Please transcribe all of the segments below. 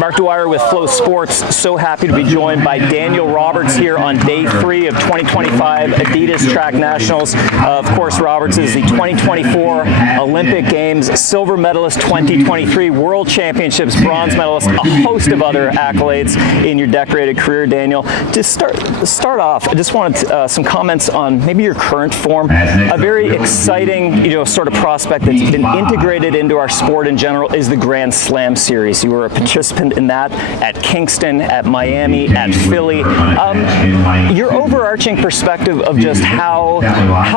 Mark Dwyer with Flow Sports. So happy to be joined by Daniel Roberts here on day 3 of 2025 Adidas Track Nationals. Of course, Roberts is the 2024 Olympic Games silver medalist, 2023 World Championships bronze medalist, a host of other accolades in your decorated career, Daniel. To start off, I just wanted some comments on maybe your current form. A very exciting, sort of prospect that's been integrated into our sport in general is the Grand Slam series. You were a participant in that at Kingston, at Miami, at Philly. Your overarching perspective of just how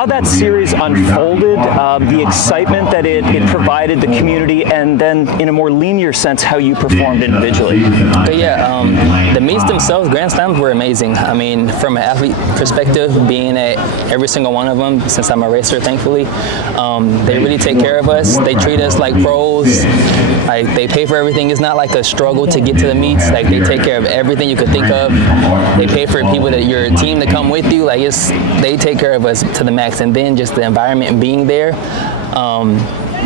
that series unfolded, the excitement that it provided the community, and then in a more linear sense, how you performed individually. But yeah, the meets themselves, Grand Slams, were amazing. I mean, from an athlete perspective, being at every single one of them, since I'm a racer, thankfully, they really take care of us. They treat us like pros. Like, they pay for everything. It's not like a struggle to get to the meets. Like, they take care of everything you could think of. They pay for people that your team to come with you. Like, they take care of us to the max. And then just the environment and being there.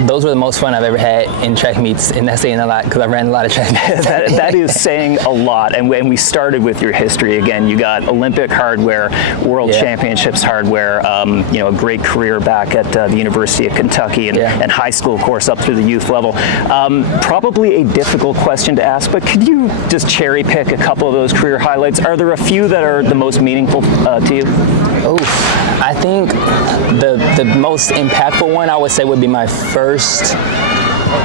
Those were the most fun I've ever had in track meets, and that's saying a lot because I ran a lot of track meets. that is saying a lot. And when we started with your history, again, you got Olympic hardware, World Championships hardware, a great career back at the University of Kentucky and high school, of course, up through the youth level. Probably a difficult question to ask, but could you just cherry pick a couple of those career highlights? Are there a few that are the most meaningful to you? Oh, I think the most impactful one I would say would be my first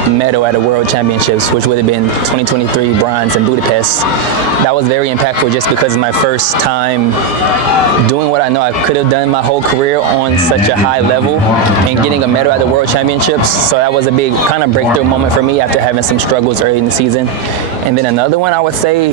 medal at the World Championships, which would have been 2023 bronze in Budapest. That was very impactful just because it's my first time doing what I know I could have done my whole career on such a high level and getting a medal at the World Championships. So that was a big kind of breakthrough moment for me after having some struggles early in the season. And then another one I would say,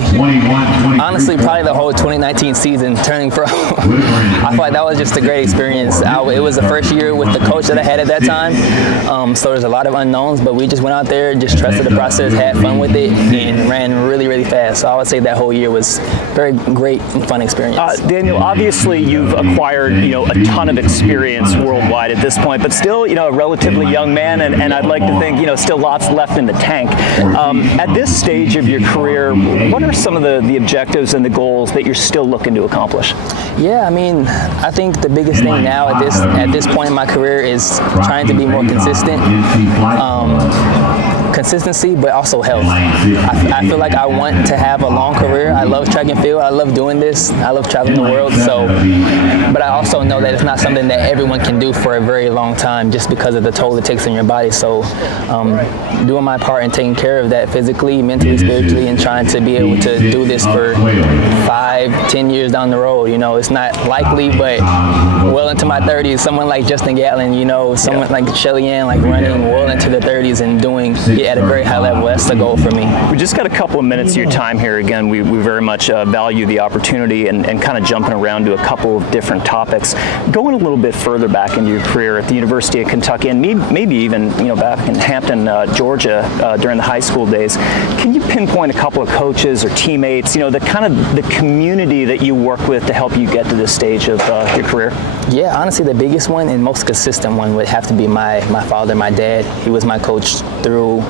honestly, probably the whole 2019 season, turning pro. I feel like that was just a great experience. It was the first year with the coach that I had at that time, so there's a lot of unknowns, but we just went out there, just trusted the process, had fun with it, and ran really, really fast. So I would say that whole year was very great and fun experience. Daniel, obviously you've acquired a ton of experience worldwide at this point, but still a relatively young man, and I'd like to think still lots left in the tank. At this stage of your career, what are some of the objectives and the goals that you're still looking to accomplish? Yeah, I mean, I think the biggest thing now at this point in my career is trying to be more consistent. Consistency, but also health. I feel like I want to have a long career. I love track and field. I love doing this. I love traveling the world. So, but I also know that it's not something that everyone can do for a very long time just because of the toll it takes on your body. So, doing my part and taking care of that physically, mentally, spiritually, and trying to be able to do this for 5-10 years down the road. It's not likely, but well into my 30s, someone like Justin Gatlin, someone like Shelly Ann, like running well into the 30s and doing it at a very high level. That's the goal for me. We just got a couple of minutes of your time here. Again, we very much value the opportunity and kind of jumping around to a couple of different topics. Going a little bit further back into your career at the University of Kentucky and maybe even back in Hampton, Georgia during the high school days, can you pinpoint a couple of coaches or teammates, the kind of the community that you work with to help you get to this stage of your career? Yeah, honestly, the biggest one and most consistent one would have to be my father, my dad. He was my coach through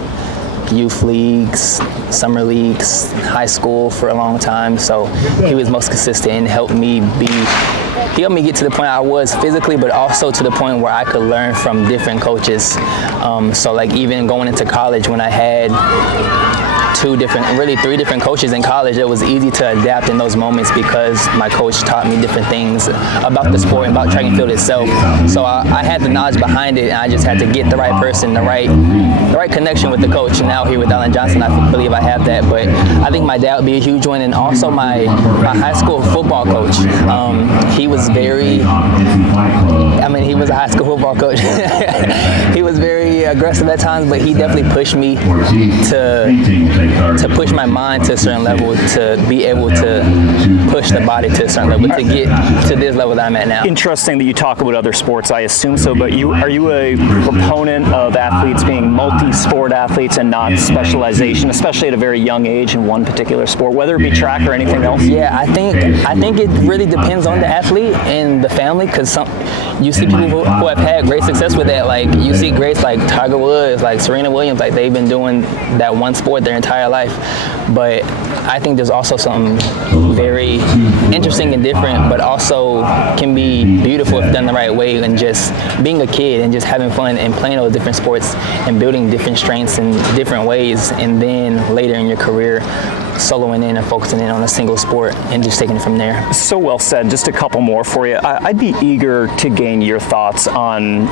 youth leagues, summer leagues, high school for a long time. So he was most consistent and helped me get to the point I was physically, but also to the point where I could learn from different coaches. So like even going into college when I had 3 different coaches in college, it was easy to adapt in those moments because my coach taught me different things about the sport and about track and field itself. So I had the knowledge behind it, and I just had to get the right person, the right connection with the coach. Now here with Alan Johnson, I believe I have that. But I think my dad would be a huge one, and also my high school football coach. He was he was a high school football coach. He was very aggressive at times, but he definitely pushed me to push my mind to a certain level, to be able to push the body to a certain level, to get to this level that I'm at now. Interesting that you talk about other sports, I assume so, but are you a proponent of athletes being multi-sport athletes and not specialization, especially at a very young age in one particular sport, whether it be track or anything else? Yeah, I think it really depends on the athlete and the family, because you see people who have had great success with that. Like you see greats like Tiger Woods, like Serena Williams, like they've been doing that one sport their entire life. But I think there's also something very interesting and different, but also can be beautiful if done the right way, and just being a kid and just having fun and playing those different sports and building different strengths in different ways, and then later in your career soloing in and focusing in on a single sport and just taking it from there. So well said. Just a couple more for you. I'd be eager to gain your thoughts on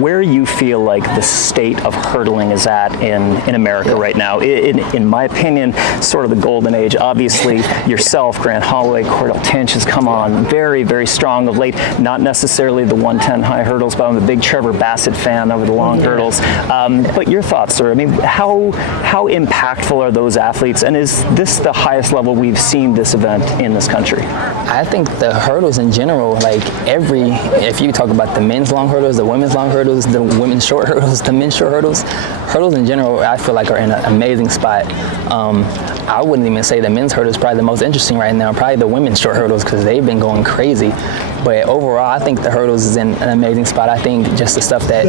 where you feel like the state of hurdling is at in America right now. In my opinion, sort of the golden age. Obviously, yourself, Grant Holloway, Cordell Tinch has come on very, very strong of late. Not necessarily the 110 high hurdles, but I'm a big Trevor Bassett fan over the long hurdles. But your thoughts, sir? I mean, how impactful are those athletes, and is this the highest level we've seen this event in this country? I think the hurdles in general, like if you talk about the men's long hurdles, the women's long hurdles, the women's short hurdles, the men's short hurdles in general, I feel like are in an amazing spot. I wouldn't even say the men's hurdles is probably the most interesting right now, probably the women's short hurdles, because they've been going crazy. But overall, I think the hurdles is in an amazing spot. I think just the stuff that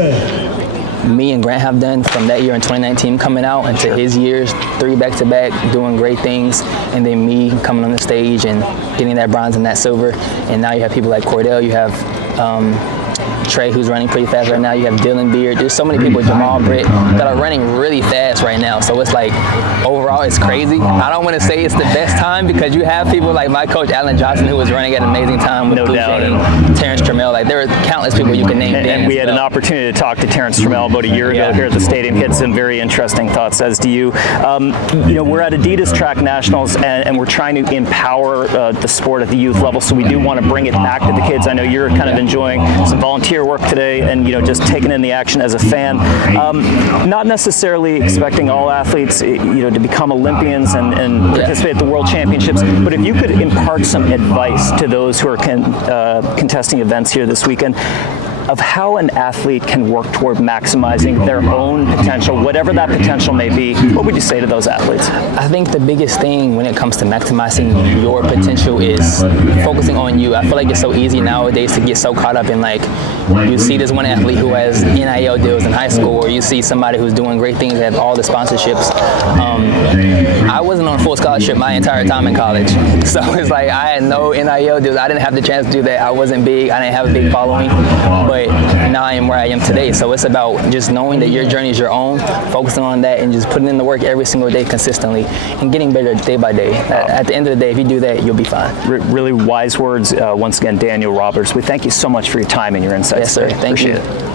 me and Grant have done from that year in 2019 coming out into his years, 3 back-to-back, doing great things, and then me coming on the stage and getting that bronze and that silver. And now you have people like Cordell, you have Trey, who's running pretty fast right now. You have Dylan Beard. There's so many people, Jamal Britt, that are running really fast right now. So it's like, overall, it's crazy. I don't want to say it's the best time, because you have people like my coach, Alan Johnson, who was running at an amazing time with Terrence Trammell. Like, there are countless people you can name. And we had an opportunity to talk to Terrence Trammell about a year ago here at the stadium. He had some very interesting thoughts, as do you. We're at Adidas Track Nationals, and we're trying to empower the sport at the youth level, so we do want to bring it back to the kids. I know you're kind of enjoying some volunteer work today, and just taking in the action as a fan. Not necessarily expecting all athletes to become Olympians and participate at the World Championships, but if you could impart some advice to those who are contesting events here this weekend of how an athlete can work toward maximizing their own potential, whatever that potential may be, what would you say to those athletes? I think the biggest thing when it comes to maximizing your potential is focusing on you. I feel like it's so easy nowadays to get so caught up in, like, you see this one athlete who has NIL deals in high school, or you see somebody who's doing great things at all the sponsorships. I wasn't on full scholarship my entire time in college, so it's like I had no NIL deals. I didn't have the chance to do that. I wasn't big. I didn't have a big following. But now I am where I am today. So it's about just knowing that your journey is your own, focusing on that, and just putting in the work every single day consistently and getting better day by day. At the end of the day, if you do that, you'll be fine. Really wise words. Once again, Daniel Roberts, we thank you so much for your time and your insights. Yes, sir. Thank you. Appreciate it.